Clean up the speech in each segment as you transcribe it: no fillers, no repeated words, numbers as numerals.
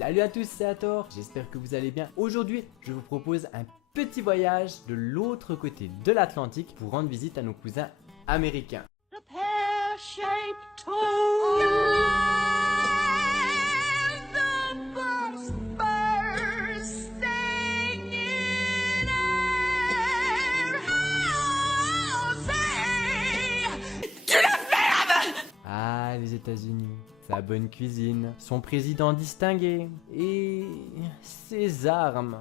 Salut à tous, c'est Hathor, j'espère que vous allez bien. Aujourd'hui, je vous propose un petit voyage de l'autre côté de l'Atlantique pour rendre visite à nos cousins américains. Ah, les États-Unis, sa bonne cuisine, son président distingué et ses armes.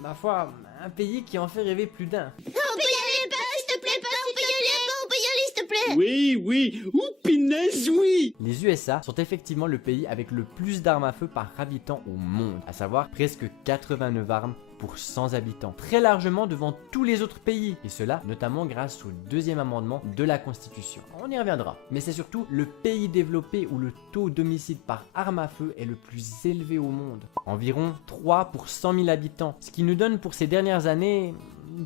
Ma foi, un pays qui en fait rêver plus d'un. On peut y aller, pas, s'il te plaît, pas, on peut y aller, on peut y aller, s'il te plaît. Oui, ou pinaise, oui. Les USA sont effectivement le pays avec le plus d'armes à feu par habitant au monde, à savoir presque 89 armes pour 100 habitants, très largement devant tous les autres pays, et cela notamment grâce au deuxième amendement de la Constitution. On y reviendra, mais c'est surtout le pays développé où le taux d'homicide par arme à feu est le plus élevé au monde, environ 3 pour 100 000 habitants, ce qui nous donne pour ces dernières années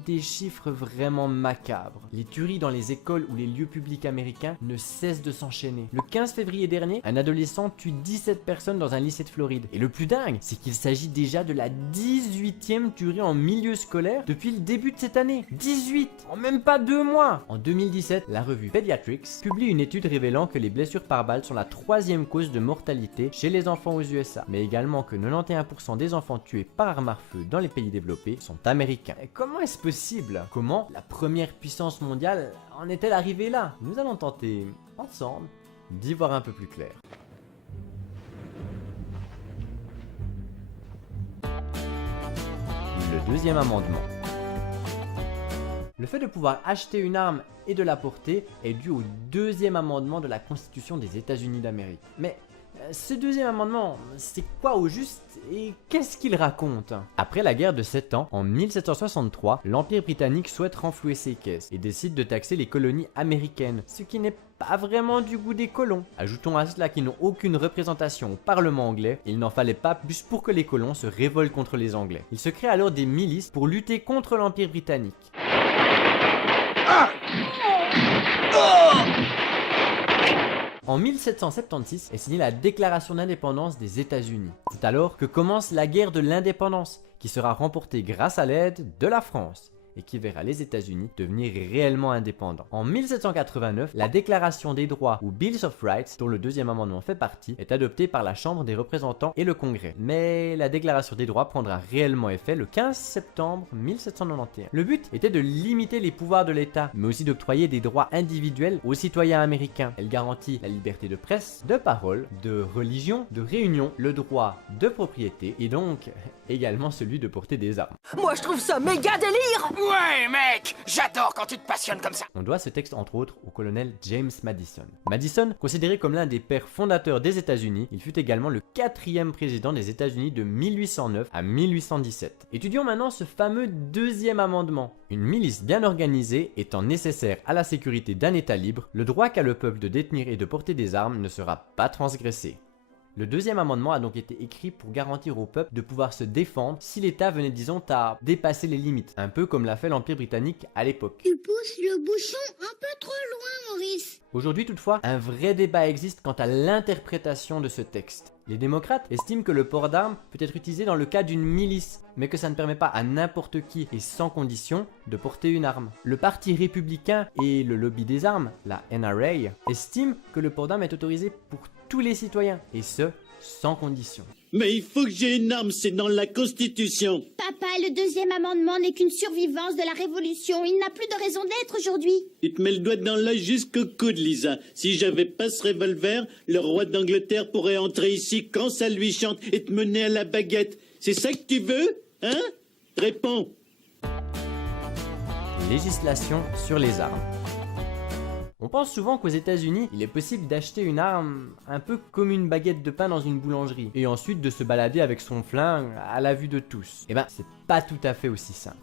des chiffres vraiment macabres. Les tueries dans les écoles ou les lieux publics américains ne cessent de s'enchaîner. Le 15 février dernier, un adolescent tue 17 personnes dans un lycée de Floride. Et le plus dingue, c'est qu'il s'agit déjà de la 18e tuerie en milieu scolaire depuis le début de cette année. 18 en même pas 2 mois. En 2017, la revue Pediatrics publie une étude révélant que les blessures par balle sont la 3e cause de mortalité chez les enfants aux USA, mais également que 91% des enfants tués par arme à feu dans les pays développés sont américains. Et comment est-ce possible? Comment la première puissance mondiale en est-elle arrivée là? Nous allons tenter, ensemble, d'y voir un peu plus clair. Le deuxième amendement. Le fait de pouvoir acheter une arme et de la porter est dû au deuxième amendement de la Constitution des États-Unis d'Amérique. Mais ce deuxième amendement, c'est quoi au juste et qu'est-ce qu'il raconte? Après la guerre de 7 ans, en 1763, l'Empire britannique souhaite renflouer ses caisses et décide de taxer les colonies américaines, ce qui n'est pas vraiment du goût des colons. Ajoutons à cela qu'ils n'ont aucune représentation au Parlement anglais, il n'en fallait pas plus pour que les colons se révoltent contre les Anglais. Il se crée alors des milices pour lutter contre l'Empire britannique. En 1776 est signée la Déclaration d'indépendance des États-Unis. C'est alors que commence la guerre de l'indépendance, qui sera remportée grâce à l'aide de la France, et qui verra les États-Unis devenir réellement indépendants. En 1789, la Déclaration des droits ou Bills of Rights, dont le deuxième amendement fait partie, est adoptée par la Chambre des représentants et le Congrès. Mais la Déclaration des droits prendra réellement effet le 15 septembre 1791. Le but était de limiter les pouvoirs de l'État, mais aussi d'octroyer des droits individuels aux citoyens américains. Elle garantit la liberté de presse, de parole, de religion, de réunion, le droit de propriété et donc également celui de porter des armes. Moi je trouve ça méga délire. Ouais, mec, j'adore quand tu te passionnes comme ça. On doit ce texte entre autres au colonel James Madison. Madison, considéré comme l'un des pères fondateurs des États-Unis, il fut également le 4e président des États-Unis de 1809 à 1817. Étudions maintenant ce fameux deuxième amendement. Une milice bien organisée étant nécessaire à la sécurité d'un État libre, le droit qu'a le peuple de détenir et de porter des armes ne sera pas transgressé. Le deuxième amendement a donc été écrit pour garantir au peuple de pouvoir se défendre si l'État venait, disons, à dépasser les limites, un peu comme l'a fait l'Empire britannique à l'époque. Tu pousses le bouchon un peu trop loin, Maurice. Aujourd'hui toutefois, un vrai débat existe quant à l'interprétation de ce texte. Les démocrates estiment que le port d'armes peut être utilisé dans le cas d'une milice, mais que ça ne permet pas à n'importe qui et sans condition de porter une arme. Le parti républicain et le lobby des armes, la NRA, estiment que le port d'armes est autorisé pour tous les citoyens, et ce, sans condition. Mais il faut que j'ai une arme, c'est dans la Constitution. Papa, le deuxième amendement n'est qu'une survivance de la Révolution. Il n'a plus de raison d'être aujourd'hui. Tu te mets le doigt dans l'œil jusqu'au coude, Lisa. Si j'avais pas ce revolver, le roi d'Angleterre pourrait entrer ici quand ça lui chante et te mener à la baguette. C'est ça que tu veux? Hein? Réponds. Législation sur les armes. On pense souvent qu'aux États-Unis, il est possible d'acheter une arme un peu comme une baguette de pain dans une boulangerie, et ensuite de se balader avec son flingue à la vue de tous. Eh ben, c'est pas tout à fait aussi simple.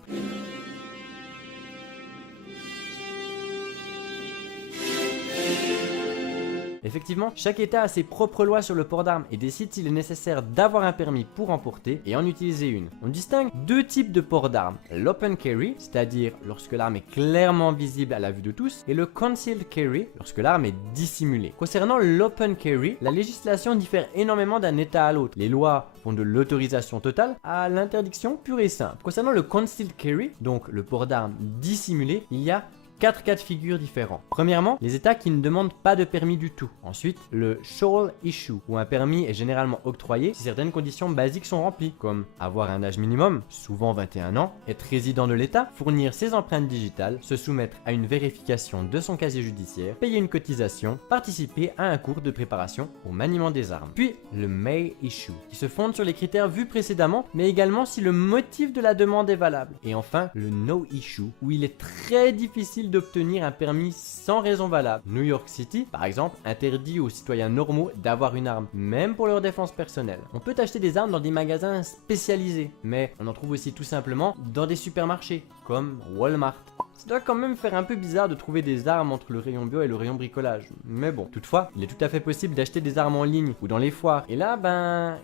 Effectivement, chaque état a ses propres lois sur le port d'armes et décide s'il est nécessaire d'avoir un permis pour en porter et en utiliser une. On distingue deux types de port d'armes, l'open carry, c'est-à-dire lorsque l'arme est clairement visible à la vue de tous, et le concealed carry, lorsque l'arme est dissimulée. Concernant l'open carry, la législation diffère énormément d'un état à l'autre. Les lois vont de l'autorisation totale à l'interdiction pure et simple. Concernant le concealed carry, donc le port d'armes dissimulé, il y a 4 cas de figure différents. Premièrement, les états qui ne demandent pas de permis du tout. Ensuite, le sole issue, où un permis est généralement octroyé si certaines conditions basiques sont remplies, comme avoir un âge minimum, souvent 21 ans, être résident de l'état, fournir ses empreintes digitales, se soumettre à une vérification de son casier judiciaire, payer une cotisation, participer à un cours de préparation au maniement des armes. Puis, le may issue, qui se fonde sur les critères vus précédemment, mais également si le motif de la demande est valable. Et enfin, le no issue, où il est très difficile d'obtenir un permis sans raison valable. New York City, par exemple, interdit aux citoyens normaux d'avoir une arme, même pour leur défense personnelle. On peut acheter des armes dans des magasins spécialisés, mais on en trouve aussi tout simplement dans des supermarchés, comme Walmart. Ça doit quand même faire un peu bizarre de trouver des armes entre le rayon bio et le rayon bricolage. Mais bon, toutefois, il est tout à fait possible d'acheter des armes en ligne ou dans les foires. Et là,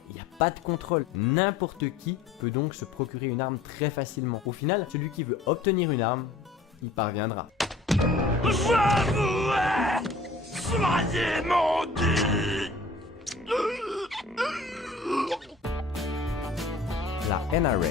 il n'y a pas de contrôle. N'importe qui peut donc se procurer une arme très facilement. Au final, celui qui veut obtenir une arme, il parviendra. Soyez maudits! La NRA.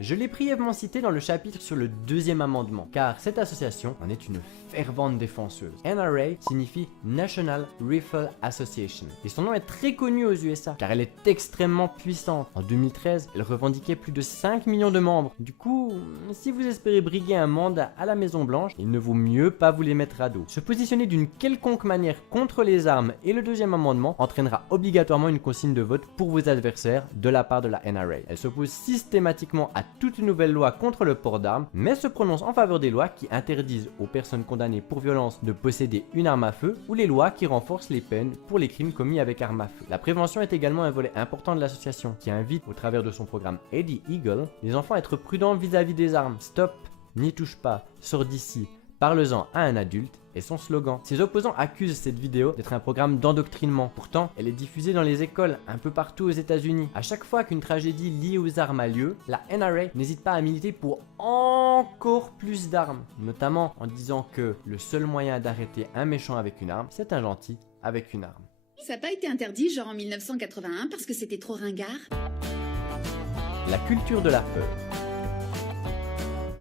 Je l'ai brièvement cité dans le chapitre sur le deuxième amendement, car cette association en est une fervente défenseuse. NRA signifie National Rifle Association, et son nom est très connu aux USA, car elle est extrêmement puissante. En 2013, elle revendiquait plus de 5 millions de membres. Du coup, si vous espérez briguer un mandat à la Maison Blanche, il ne vaut mieux pas vous les mettre à dos. Se positionner d'une quelconque manière contre les armes et le deuxième amendement entraînera obligatoirement une consigne de vote pour vos adversaires de la part de la NRA. Elle s'oppose systématiquement à toute nouvelle loi contre le port d'armes, mais se prononce en faveur des lois qui interdisent aux personnes condamnées pour violence de posséder une arme à feu ou les lois qui renforcent les peines pour les crimes commis avec arme à feu. La prévention est également un volet important de l'association qui invite, au travers de son programme Eddie Eagle, les enfants à être prudents vis-à-vis des armes. Stop, n'y touche pas, sors d'ici, parle-en à un adulte est son slogan. Ses opposants accusent cette vidéo d'être un programme d'endoctrinement. Pourtant, elle est diffusée dans les écoles un peu partout aux États-Unis. À chaque fois qu'une tragédie liée aux armes a lieu, la NRA n'hésite pas à militer pour encore plus d'armes, notamment en disant que le seul moyen d'arrêter un méchant avec une arme, c'est un gentil avec une arme. Ça n'a pas été interdit genre en 1981 parce que c'était trop ringard. La culture de la peur.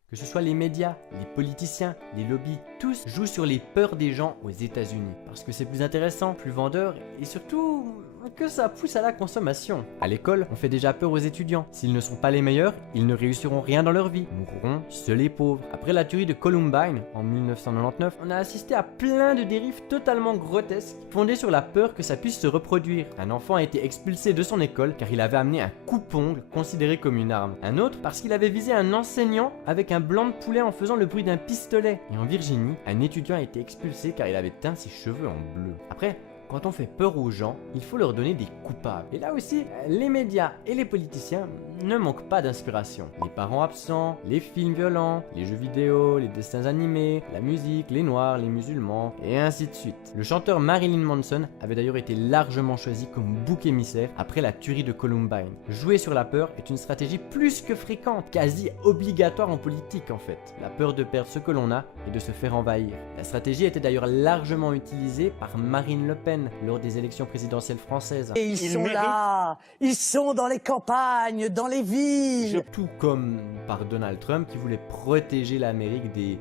Que ce soit les médias, les politiciens, les lobbies, tous jouent sur les peurs des gens aux États-Unis. Parce que c'est plus intéressant, plus vendeur et surtout que ça pousse à la consommation. À l'école, on fait déjà peur aux étudiants. S'ils ne sont pas les meilleurs, ils ne réussiront rien dans leur vie. Mourront seuls et pauvres. Après la tuerie de Columbine en 1999, on a assisté à plein de dérives totalement grotesques fondées sur la peur que ça puisse se reproduire. Un enfant a été expulsé de son école car il avait amené un coupe-ongle considéré comme une arme. Un autre parce qu'il avait visé un enseignant avec un blanc de poulet en faisant le bruit d'un pistolet. Et en Virginie, un étudiant a été expulsé car il avait teint ses cheveux en bleu. Après, quand on fait peur aux gens, il faut leur donner des coupables. Et là aussi, les médias et les politiciens ne manquent pas d'inspiration. Les parents absents, les films violents, les jeux vidéo, les dessins animés, la musique, les noirs, les musulmans, et ainsi de suite. Le chanteur Marilyn Manson avait d'ailleurs été largement choisi comme bouc émissaire après la tuerie de Columbine. Jouer sur la peur est une stratégie plus que fréquente, quasi obligatoire en politique en fait. La peur de perdre ce que l'on a et de se faire envahir. La stratégie était d'ailleurs largement utilisée par Marine Le Pen lors des élections présidentielles françaises. Et ils sont là, ils sont dans les campagnes, dans les villes. Tout comme par Donald Trump qui voulait protéger l'Amérique des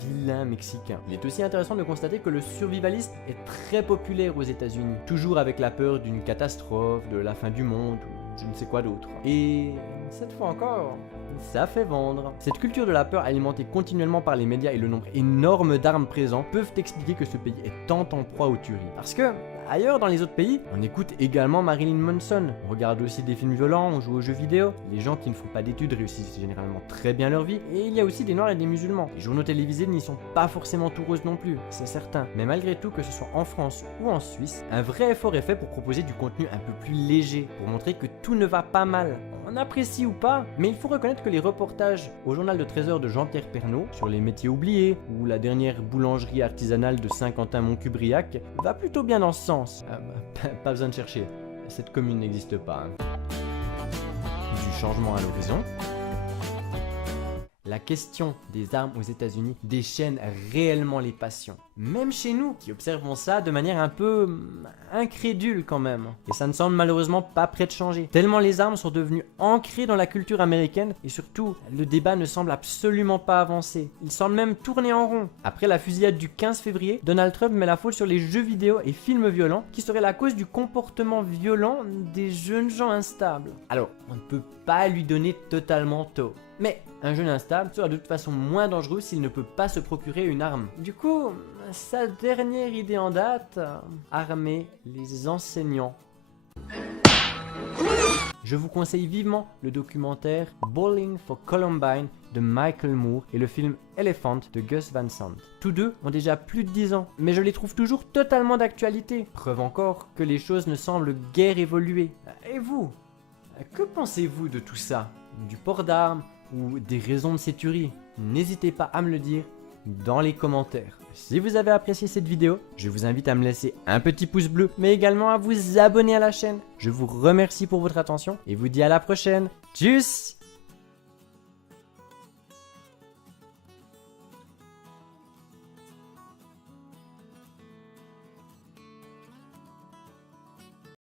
vilain mexicain. Il est aussi intéressant de constater que le survivalisme est très populaire aux États-Unis, toujours avec la peur d'une catastrophe, de la fin du monde ou je ne sais quoi d'autre. Et cette fois encore, ça fait vendre. Cette culture de la peur alimentée continuellement par les médias et le nombre énorme d'armes présents peuvent expliquer que ce pays est tant en proie aux tueries. Parce que ailleurs dans les autres pays, on écoute également Marilyn Manson, on regarde aussi des films violents, on joue aux jeux vidéo. Les gens qui ne font pas d'études réussissent généralement très bien leur vie. Et il y a aussi des noirs et des musulmans. Les journaux télévisés n'y sont pas forcément tout roses non plus, c'est certain. Mais malgré tout, que ce soit en France ou en Suisse, un vrai effort est fait pour proposer du contenu un peu plus léger, pour montrer que tout ne va pas mal. On apprécie ou pas, mais il faut reconnaître que les reportages au journal de 13 heures de Jean-Pierre Pernaut sur les métiers oubliés ou la dernière boulangerie artisanale de Saint-Quentin-Montcubriac va plutôt bien dans ce sens. Pas besoin de chercher, cette commune n'existe pas. Du changement à l'horizon. La question des armes aux États-Unis déchaîne réellement les passions. Même chez nous, qui observons ça de manière un peu incrédule quand même. Et ça ne semble malheureusement pas prêt de changer. Tellement les armes sont devenues ancrées dans la culture américaine et surtout, le débat ne semble absolument pas avancer. Il semble même tourner en rond. Après la fusillade du 15 février, Donald Trump met la faute sur les jeux vidéo et films violents qui seraient la cause du comportement violent des jeunes gens instables. Alors, on ne peut pas lui donner totalement tort. Mais un jeune instable sera de toute façon moins dangereux s'il ne peut pas se procurer une arme. Du coup, sa dernière idée en date, armer les enseignants. Je vous conseille vivement le documentaire Bowling for Columbine de Michael Moore et le film Elephant de Gus Van Sant. Tous deux ont déjà plus de 10 ans, mais je les trouve toujours totalement d'actualité. Preuve encore que les choses ne semblent guère évoluer. Et vous, que pensez-vous de tout ça? Du port d'armes ou des raisons de ces tueries? N'hésitez pas à me le dire dans les commentaires. Si vous avez apprécié cette vidéo, je vous invite à me laisser un petit pouce bleu, mais également à vous abonner à la chaîne. Je vous remercie pour votre attention et vous dis à la prochaine. Tchuss!